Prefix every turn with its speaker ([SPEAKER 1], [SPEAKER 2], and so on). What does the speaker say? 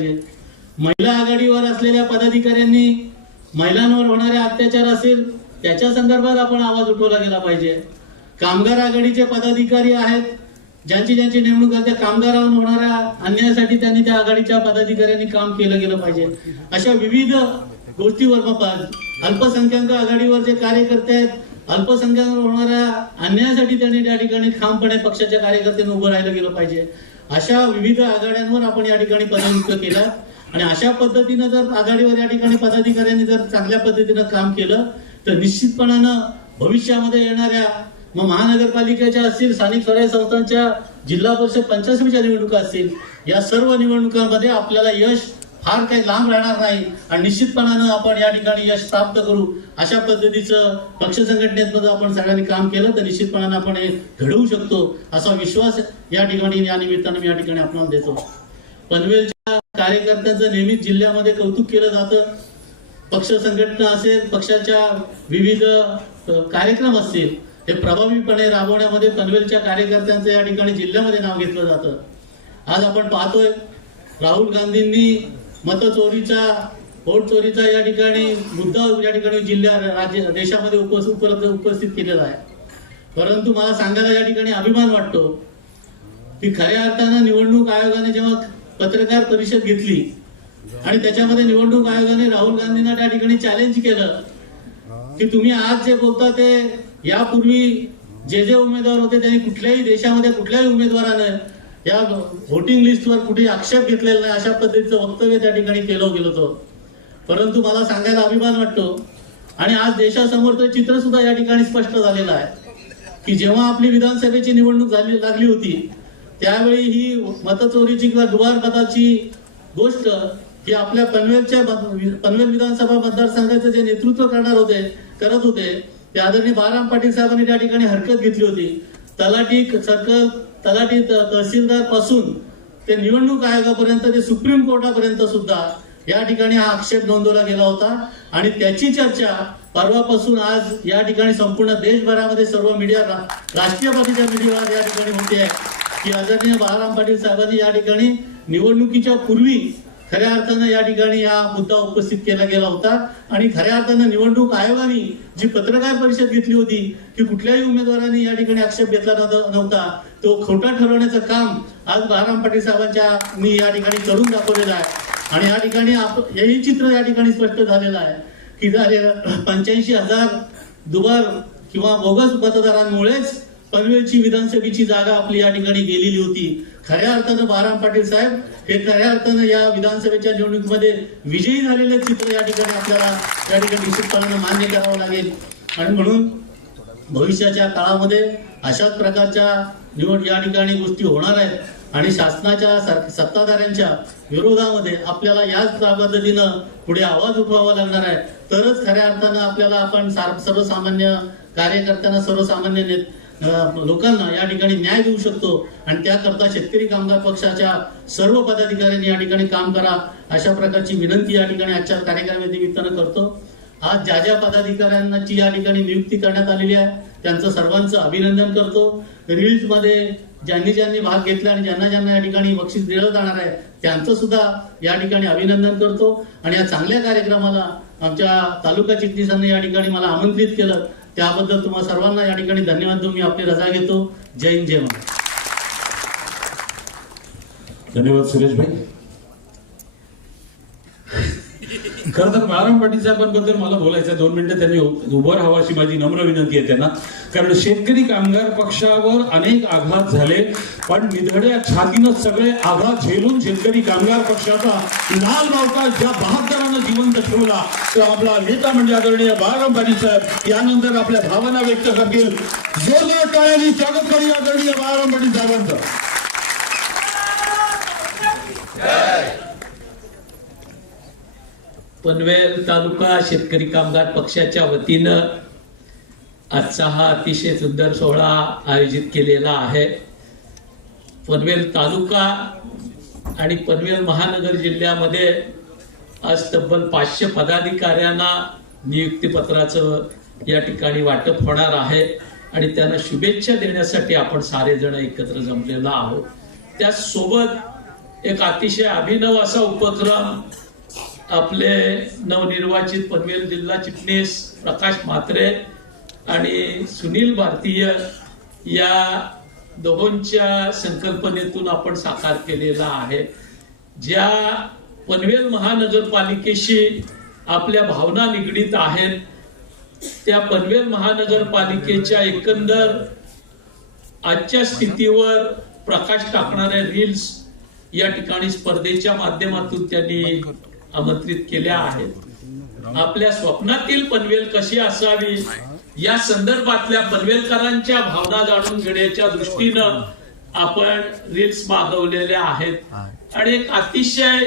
[SPEAKER 1] महिला आघाडीवर असलेल्या पदाधिकाऱ्यांनी महिलांवर होणारे अत्याचार असेल त्याच्या संदर्भात आपण आवाज उठवला गेला पाहिजे. कामगार आघाडीचे पदाधिकारी आहेत ज्यांची ज्यांची नेमणूक त्या कामगारांवर होणाऱ्या अन्यायासाठी त्यांनी त्या आघाडीच्या पदाधिकाऱ्यांनी काम केलं गेलं पाहिजे. अशा विविध गोष्टीवर अल्पसंख्याक आघाडीवर जे कार्यकर्ते आहेत अल्पसंख्याकांवर होणाऱ्या अन्यायासाठी त्यांनी त्या ठिकाणी ठामपणे पक्षाच्या कार्यकर्त्यांनी उभं राहिलं गेलं पाहिजे. अशा विविध आघाड्यांवर आपण या ठिकाणी पदनियुक्त केला. आणि अशा पद्धतीनं जर आघाडीवर या ठिकाणी पदाधिकाऱ्यांनी जर चांगल्या पद्धतीनं काम केलं तर निश्चितपणानं भविष्यामध्ये येणाऱ्या मग महानगरपालिकेच्या असतील स्थानिक स्वराज्य संस्थांच्या जिल्हा परिषद पंचायत समितीच्या निवडणुका असतील या सर्व निवडणुकांमध्ये आपल्याला यश फार काही लांब राहणार नाही. आणि निश्चितपणानं आपण या ठिकाणी यश प्राप्त करू. अशा पद्धतीचं पक्ष संघटनेत आपण सगळ्यांनी काम केलं तर निश्चितपणानं आपण हे घडवू शकतो. असा विश्वास या ठिकाणी या निमित्तानं मी या ठिकाणी आपणाला देतो. पनवेलच्या कार्यकर्त्यांचं नेहमीच जिल्ह्यामध्ये कौतुक केलं जातं. पक्ष संघटना असेल पक्षाच्या विविध कार्यक्रम असतील हे प्रभावीपणे राबवण्यामध्ये पनवेलच्या कार्यकर्त्यांचं या ठिकाणी जिल्ह्यामध्ये नाव घेतलं जातं. आज आपण पाहतोय राहुल गांधींनी मतचोरीचा वोट चोरीचा या ठिकाणी मुद्दा या ठिकाणी जिल्ह्या राज्य देशामध्ये उपस्थित उपलब्ध उपस्थित केलेला आहे. परंतु मला सांगायला या ठिकाणी अभिमान वाटतो की खऱ्या अर्थानं निवडणूक आयोगाने जेव्हा पत्रकार परिषद घेतली आणि त्याच्यामध्ये निवडणूक आयोगाने राहुल गांधींना त्या ठिकाणी चॅलेंज केलं की तुम्ही आज जे बोलता ते यापूर्वी जे जे उमेदवार होते त्यांनी कुठल्याही देशामध्ये कुठल्याही उमेदवारानं या व्होटिंग लिस्टवर कुठे आक्षेप घेतलेला नाही अशा पद्धतीचं वक्तव्य त्या ठिकाणी केलं गेलं होतं. परंतु मला सांगायला अभिमान वाटतो. आणि आज देशासमोरचं चित्र सुद्धा या ठिकाणी स्पष्ट झालेलं आहे की जेव्हा आपली विधानसभेची निवडणूक झाली लागली होती त्यावेळी ही मतचोरीची किंवा दुवार मताची गोष्ट ही आपल्या पनवेलच्या पनवेल विधानसभा मतदारसंघाचं जे नेतृत्व करणार होते करत होते ते आदरणीय बाराम पाटील साहेबांनी त्या ठिकाणी हरकत घेतली होती. तलाठी सर्कल तलाठी तहसीलदारपासून ते निवडणूक आयोगापर्यंत ते सुप्रीम कोर्टापर्यंत सुद्धा या ठिकाणी हा आक्षेप नोंदवला गेला होता. आणि त्याची चर्चा परवापासून आज या ठिकाणी संपूर्ण देशभरामध्ये सर्व मीडिया रा- राष्ट्रीय पातळीच्या मीडिया या ठिकाणी होते. आहे की आदरणीय बाळाराम पाटील साहेबांनी या ठिकाणी निवडणुकीच्या पूर्वी खऱ्या अर्थानं या ठिकाणी हा मुद्दा उपस्थित केला गेला होता. आणि खऱ्या अर्थानं निवडणूक आयोगाने जी पत्रकार परिषद घेतली होती की कुठल्याही उमेदवारांनी या ठिकाणी आक्षेप घेतला नव्हता- नव्हता. तो खोटा ठरवण्याचं काम आज बाराम पाटील साहेबांच्या मी या ठिकाणी करून दाखवलेलं आहे. आणि या ठिकाणी आप- हेही चित्र या ठिकाणी स्पष्ट झालेलं आहे की पंच्याऐंशी हजार दुबार किंवा बोगस मतदारांमुळेच पनवेलची विधानसभेची जागा आपली या ठिकाणी गेलेली होती. खऱ्या अर्थानं बाराम पाटील साहेब हे खऱ्या अर्थानं या विधानसभेच्या निवडणुकीमध्ये विजयी झालेले चित्र या ठिकाणी आपल्याला या ठिकाणी निश्चितपणानं मान्य करावं लागेल. आणि म्हणून भविष्याच्या काळामध्ये अशाच प्रकारच्या निवड या ठिकाणी गोष्टी होणार आहेत. आणि शासनाच्या सत्ताधाऱ्यांच्या विरोधामध्ये आपल्याला याच पद्धतीनं पुढे आवाज उठवावा लागणार आहे. तरच खऱ्या अर्थानं आपल्याला आपण सार- सर्वसामान्य कार्यकर्त्यांना सर्वसामान्य नेत लोकांना या ठिकाणी न्याय देऊ शकतो आणि त्याकरता शेतकरी कामगार पक्षाच्या सर्व पदाधिकाऱ्यांनी या ठिकाणी काम करा अशा प्रकारची विनंती या ठिकाणी आजच्या कार्यक्रमाच्या निमित्तानं करतो. आज ज्या ज्या पदाधिकाऱ्यांची या ठिकाणी नियुक्ती करण्यात आलेली आहे त्यांचं सर्वांचं अभिनंदन करतो. रील्समध्ये ज्यांनी ज्यांनी भाग घेतला आणि ज्यांना ज्यांना या ठिकाणी बक्षीस दिलं जाणार आहे त्यांचं सुद्धा या ठिकाणी अभिनंदन करतो. आणि या चांगल्या कार्यक्रमाला आमच्या तालुका चिटणीसांनी या ठिकाणी मला आमंत्रित केलं. त्याबद्दल तुम्हा सर्वांना या ठिकाणी धन्यवाद देऊन मी आपली रजा घेतो. जय हिंद जय महाराज
[SPEAKER 2] धन्यवाद सुरेश भाई. खरं तर बाराम पाटील साहेबांबद्दल मला बोलायचं दोन मिनिटं त्यांनी उभं राहावं अशी माझी नम्र विनंती आहे त्यांना. कारण शेतकरी कामगार पक्षावर अनेक आघात झाले. पण निधड्या छातीनं सगळे आघात झेलून शेतकरी कामगार पक्षाचा लाल मावता ज्या बहादरानं जिवंत ठेवला तो आपला नेता म्हणजे आदरणीय बाळाराम पाटील साहेब यानंतर आपल्या भावना व्यक्त करतील. जोरदार टाळ्यांनी स्वागत करूया आदरणीय बाळाराम पाटील साहेबांचं.
[SPEAKER 3] पनवेल तालुका शेतकरी कामगार पक्षाच्या वतीनं आजचा हा अतिशय सुंदर सोहळा आयोजित केलेला आहे. पनवेल तालुका आणि पनवेल महानगर जिल्ह्यामध्ये आज तब्बल पाचशे पदाधिकाऱ्यांना नियुक्तीपत्राचं या ठिकाणी वाटप होणार आहे आणि त्यांना शुभेच्छा देण्यासाठी आपण सारे जण एकत्र जमलेलो आहोत. त्यासोबत एक अतिशय अभिनव असा उपक्रम आपले नवनिर्वाचित पनवेल जिल्हा चिटणीस प्रकाश म्हात्रे आणि सुनील भारतीय या दोघांच्या संकल्पनेतून आपण साकार केलेला आहे. ज्या पनवेल महानगरपालिकेशी आपल्या भावना निगडीत आहेत त्या पनवेल महानगरपालिकेच्या एकंदर आजच्या स्थितीवर प्रकाश टाकणाऱ्या रील्स या ठिकाणी स्पर्धेच्या माध्यमातून त्यांनी आमंत्रित केल्या आहेत. आपल्या स्वप्नातील पनवेल कशी असावी या संदर्भातल्या पनवेलकरांच्या भावना जाणून घेण्याच्या दृष्टीनं आपण रील्स मागवलेल्या आहेत. आणि एक अतिशय